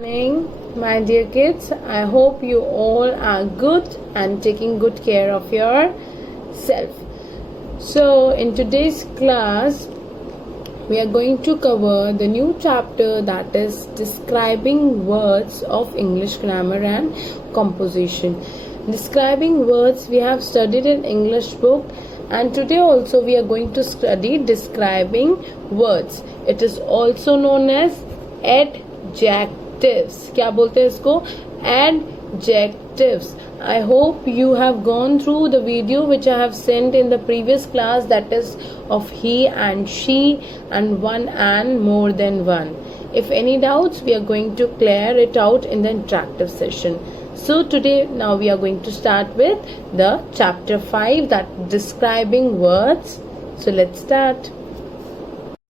Morning, my dear kids. I hope you all are good and taking good care of yourself. So, in today's class, we are going to cover the new chapter, that is describing words of English grammar and composition. Describing words we have studied in English book, and today also we are going to study describing words. It is also known as adjectives. क्या बोलते हैं इसको? Adjectives. I hope you have gone through the video which I have sent in the previous class, that is of he and she and one and more than one. If any doubts, we are going to clear it out in the interactive session. So today now we are going to start with the chapter 5, that describing words. So let's start.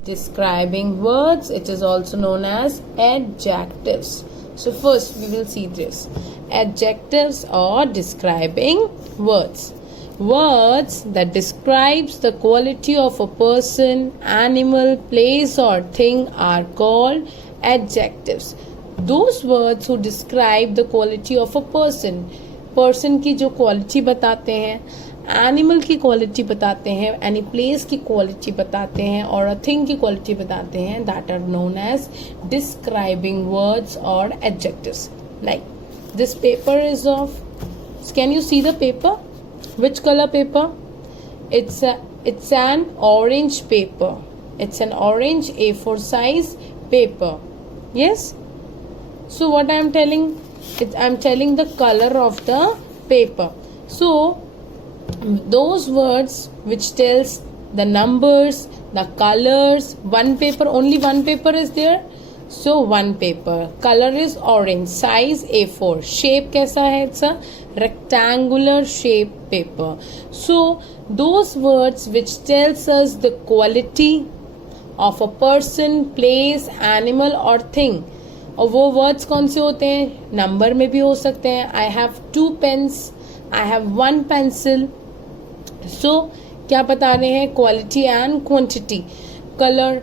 Describing words, it is also known as adjectives. So first we will see this. Adjectives or describing words. Words that describes the quality of a person, animal, place or thing are called adjectives. Those words who describe the quality of a person, person की जो quality बताते हैं, animal की quality बताते हैं, any place की quality बताते हैं और अ थिंग की क्वालिटी बताते हैं, that are known as describing words और adjectives. Like this paper is of, can you see the paper? Which colour paper? it's an orange paper. It's an orange A4 size paper. Yes? So what I am telling? I am telling the color of the paper. So those words which tells the numbers, the colors, one paper, only one paper is there, so one paper, color is orange, size A4, shape कैसा है? It's a rectangular shape paper. So those words which tells us the quality of a person, place, animal or thing, और वो words कौन से होते हैं? Number में भी हो सकते हैं. I have 2 pens, I have 1 pencil. So क्या बता रहे हैं? Quality and quantity. Colour,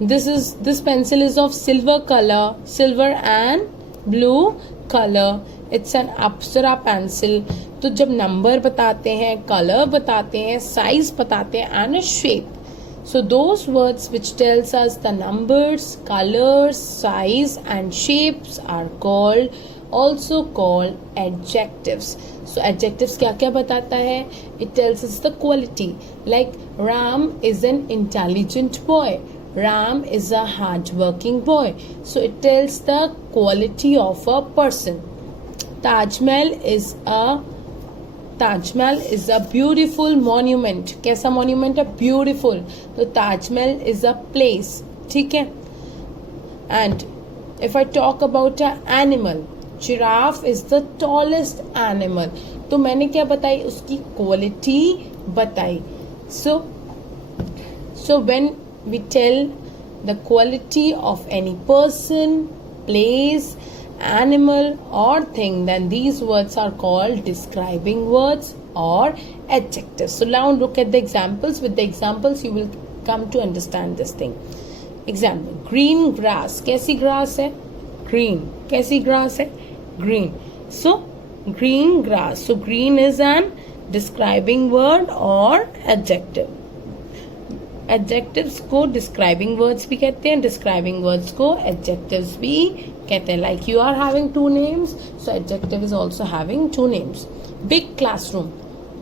this pencil is of silver color, silver and blue color. It's an Apsara pencil. तो जब नंबर बताते हैं, कलर बताते हैं, साइज बताते हैं and shape. So those words which tells us the numbers, colors, size and shapes are also called adjectives. So adjectives क्या क्या बताता है? It tells us the quality. Like Ram is an intelligent boy. Ram is a hard-working boy. So it tells the quality of a person. Taj Mahal is a beautiful monument. कैसा monument है? Beautiful. तो Taj Mahal is a place. ठीक है? And if I talk about an animal, giraffe is the tallest animal. तो मैंने क्या बताई? उसकी क्वालिटी बताई. So when we tell the quality of any person, place, animal और thing, then these words are called describing words और adjectives. So now look at the examples. With the examples you will come to understand this thing. Example, green grass. कैसी grass है? Green. कैसी grass है? green. So green grass. So green is an describing word or adjective. Adjectives को describing words भी कहते हैं, describing words को adjectives भी कहते हैं. Like you are having 2 names, so adjective is also having 2 names. Big classroom.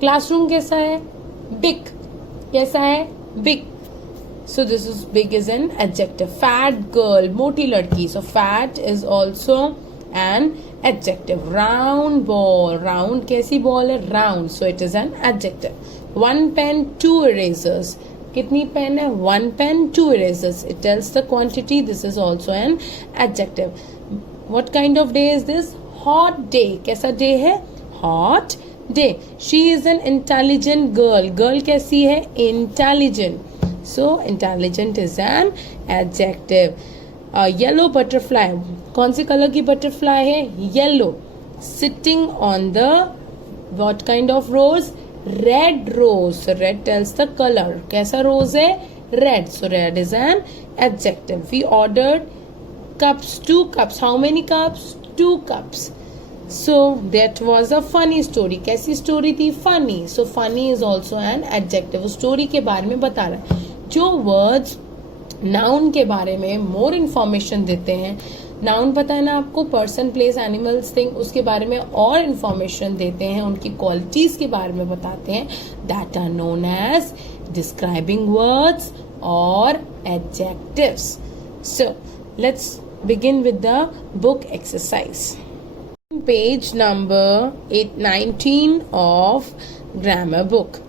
Classroom कैसा है? Big. कैसा है? Big. So this is big is an adjective. Fat girl. मोटी लड़की. So fat is also an adjective. Round ball. Round कैसी ball है? Round. So it is an adjective. 1 pen, 2 erasers. कितनी pen है? 1 pen, 2 erasers. It tells the quantity. This is also an adjective. What kind of day is this? Hot day. कैसा day है? Hot day. She is an intelligent girl. Girl कैसी है? Intelligent. So intelligent is an adjective. Yellow butterfly. कौन सी colour की butterfly है? Yellow. Sitting on the what kind of rose? Red rose. So red tells the color. कैसा rose है? Red. So red is an adjective. We ordered cups, 2 cups. How many cups? 2 cups. So that was a funny story. कैसी story थी? funny. So funny is also an adjective. Story के बारे में बता रहा है. जो words noun के बारे में more information देते हैं, नाउन पता है ना आपको, पर्सन, प्लेस, एनिमल्स, थिंग, उसके बारे में और इंफॉर्मेशन देते हैं, उनकी क्वालिटीज के बारे में बताते हैं, that are known as describing words और adjectives. So let's begin with the book exercise. Page number 819 of grammar book.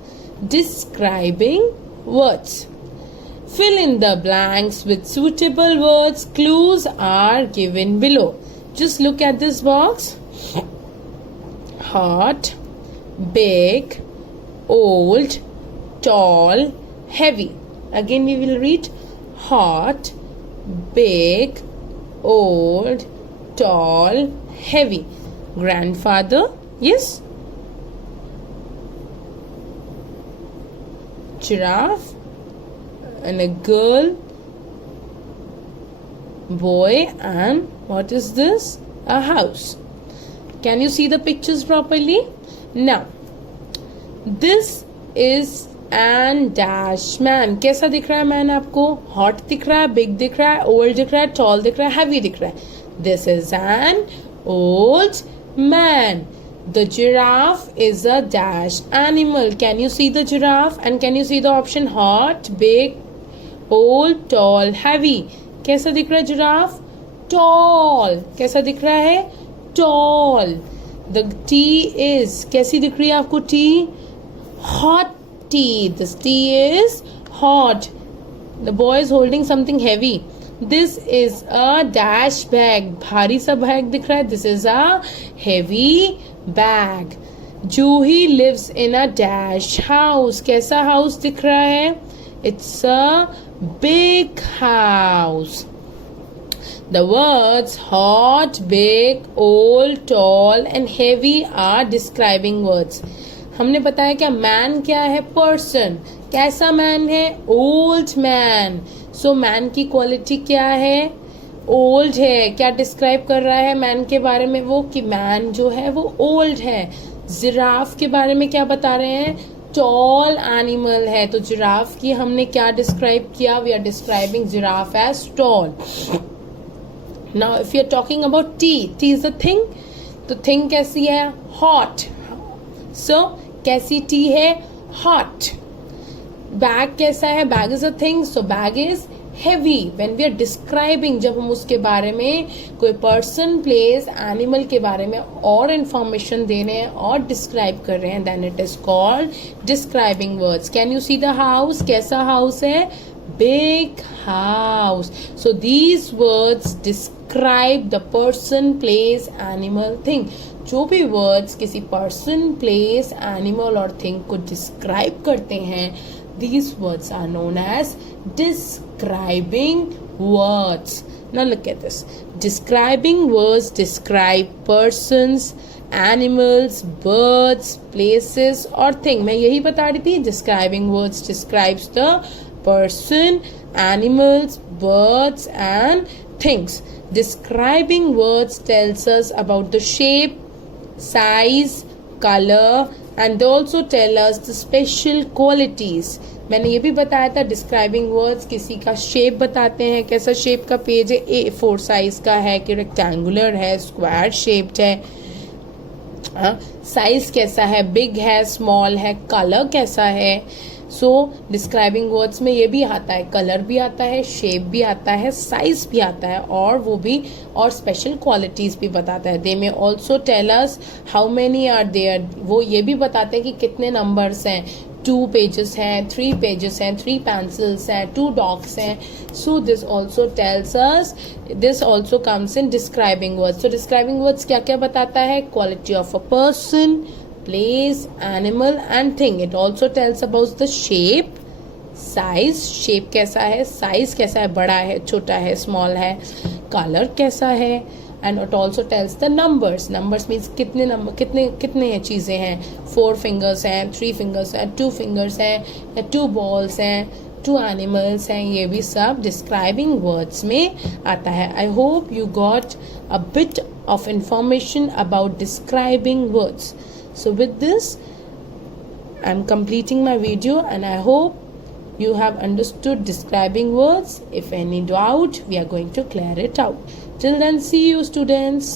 Describing words. Fill in the blanks with suitable words. Clues are given below. Just look at this box. Hot, big, old, tall, heavy. Again we will read hot, big, old, tall, heavy. Grandfather, yes. Giraffe. And a girl, boy, and what is this? A house. Can you see the pictures properly? Now, this is an dash man. कैसा दिख रहा है man आपको? Hot दिख रहा है, big दिख रहा है, old दिख रहा है, tall दिख रहा है, heavy दिख रहा है. This is an old man. The giraffe is a dash animal. Can you see the giraffe? And can you see the option hot, big, old, tall, heavy? कैसा दिख रहा है जिराफ? Tall. कैसा दिख रहा है? Tall. The tea is, कैसी दिख रही है आपको tea? Hot tea. This tea is hot. The boy is holding something heavy. This is a dash bag. भारी सा बैग दिख रहा है. This is a heavy bag. Juhi lives in a dash house. कैसा house दिख रहा है? It's a big house. The words hot, big, old, tall and heavy are describing words. हमने बताया क्या man क्या है? person. कैसा man है? old man. So man की क्वालिटी क्या है? old है. क्या डिस्क्राइब कर रहा है man के बारे में वो? कि man जो है वो old है. जिराफ के बारे में क्या बता रहे हैं? टॉल एनिमल है. तो जिराफ की हमने क्या डिस्क्राइब किया? We are describing giraffe as tall. Now if you are talking about tea, tea is a thing. तो थिंग कैसी है? हॉट. सो कैसी टी है? हॉट. बैग कैसा है? Bag is a thing. So bag is heavy. When we are describing, जब हम उसके बारे में कोई पर्सन, प्लेस, एनिमल के बारे में और इंफॉर्मेशन दे रहे हैं और डिस्क्राइब कर रहे हैं, then it is called describing words. Can you see the house? कैसा हाउस है? Big house. So these words describe the person, place, animal, thing. जो भी वर्ड्स किसी पर्सन, प्लेस, एनिमल और थिंग को डिस्क्राइब करते हैं, these words are known as describing words. Now look at this. Describing words describe persons, animals, birds, places or thing. मैं यही बता रही थी. Describing words describes the person, animals, birds and things. Describing words tells us about the shape, size, color and they also tell us the special qualities. मैंने ये भी बताया था डिस्क्राइबिंग वर्ड्स किसी का शेप बताते हैं. कैसा शेप का पेज है? A4 साइज का है कि रेक्टेंगुलर है, स्क्वायर शेप्ड है. साइज कैसा है? बिग है, स्मॉल है. कलर कैसा है? सो डिस्क्राइबिंग वर्ड्स में ये भी आता है, कलर भी आता है, शेप भी आता है, साइज भी आता है और वो भी और स्पेशल क्वालिटीज भी बताता है. They may also tell us how many are there. वो ये भी बताते हैं कि कितने नंबर्स हैं. 2 पेजेस हैं, 3 पेजेस हैं, 3 पेंसिल्स हैं, 2 डॉग्स हैं. So this also tells us, this also comes in describing words. तो डिस्क्राइबिंग वर्ड्स क्या क्या बताता है? Quality of a person, place, animal and thing. It also tells about the shape, size. shape कैसा है? size कैसा है? बड़ा है, छोटा है, small है. color कैसा है? and it also tells the numbers. numbers means कितने नंबर, कितने चीजें हैं. 4 fingers हैं, 3 fingers हैं, 2 fingers हैं, 2 balls हैं, टू एनिमल्स हैं, ये भी सब डिस्क्राइबिंग वर्ड्स में आता है. I hope you got a bit of information about describing words. So with this I'm completing my video and I hope you have understood describing words. If any doubt, we are going to clear it out. Till then, see you students.